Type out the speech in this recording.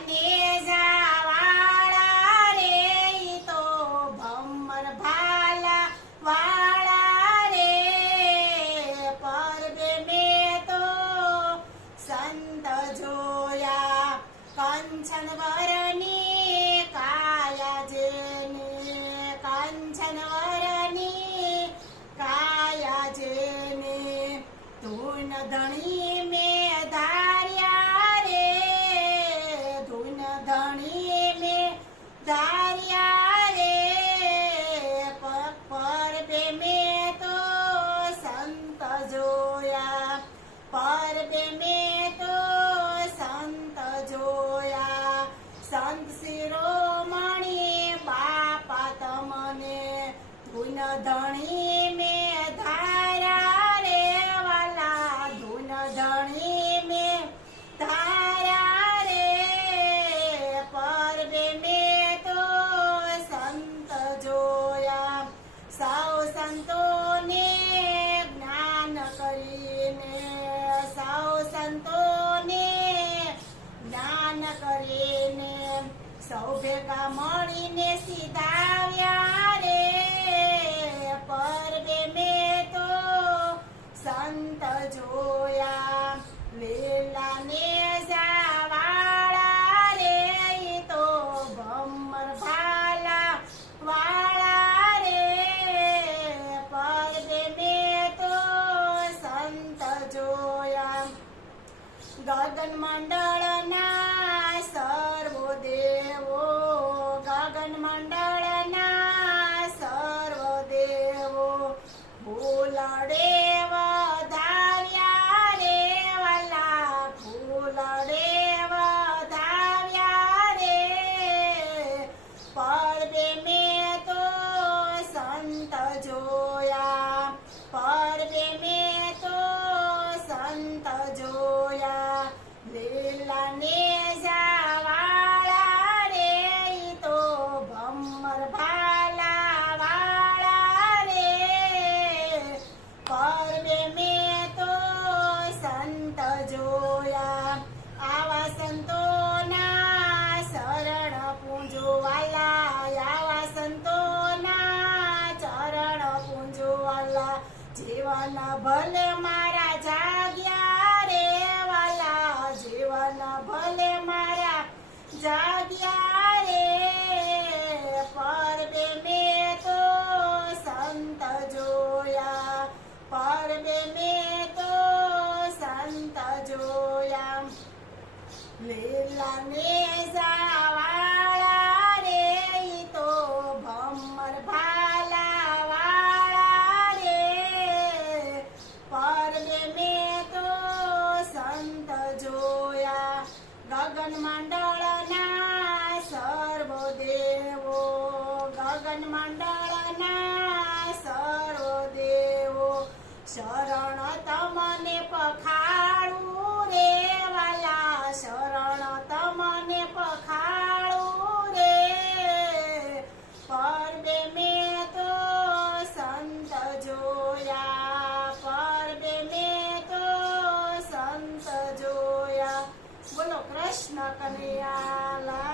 ને જાવાળા રે ઈ તો ભમર ભાલા વાળા રે પરબે મેં તો સંત જોયા કંચન વરની કાયા જેને કંચન વરની કાયા જેને ધૂન ધણી મેં ધાર્યા રે ધૂન ધણી મેં ધાર્યા રે પરબે મેં તો સંત જોયા પરબે મેં તો સંત જોયા સંત શિરોમણી બાપા તમને ધૂન ધણી મેં ધાર્યા રે વાલા ધૂન ધણી મેં ધાર્યા રે પરબે મેં તો સંત જોયા સૌ સંતોને જ્ઞાન કરીને સૌ સંતોને જ્ઞાન કરીને સૌ ભેગા મળીને સીધાવ્યા રે પરબે મેં તો સંત જોયા વેલાને જાવાળા રે ઈ તો ભમર ભાલા વાળા રે પરબે મેં તો સંત જોયા ગગન મંડળના સર્વો દેવો ગગન મંડળના સર્વ દેવો ફૂલડે વધાવ્યા રે વાલા ફૂલડે વધાવ્યા રે પરબે મેં તો સંત જોયા પરબે મેં તો સંત જોયા લીલાને જાવાળા રે ઈ તો ભમર ભાલા વાળા રે પરબે મેં તો સંત જોયા આવા સંતોના શરણ પૂંજો વાલા આવા સંતોના ચરણ પૂંજો વાલા જીવન ભલે મારા જાગ્યા રે વાલા જીવન ભલે મારા જાગ્યા રે પરબે મેં તો સંત જોયા પરબે મેં તો સંત જોયા લીલાને જાવાળા રે ઈ તો ભમર ભાલા વાળા રે પરબે મેં તો સંત જોયા ગગન મંડળના સર્વ દેવો ગગન મંડળના સર્વ દેવો શરણ તમને પખાડું રે વાલા શરણ તમને પખાડું રે પરબે મેં તો સંત જોયા પરબે મેં તો સંત જોયા બોલો કૃષ્ણ કનૈયા લાલ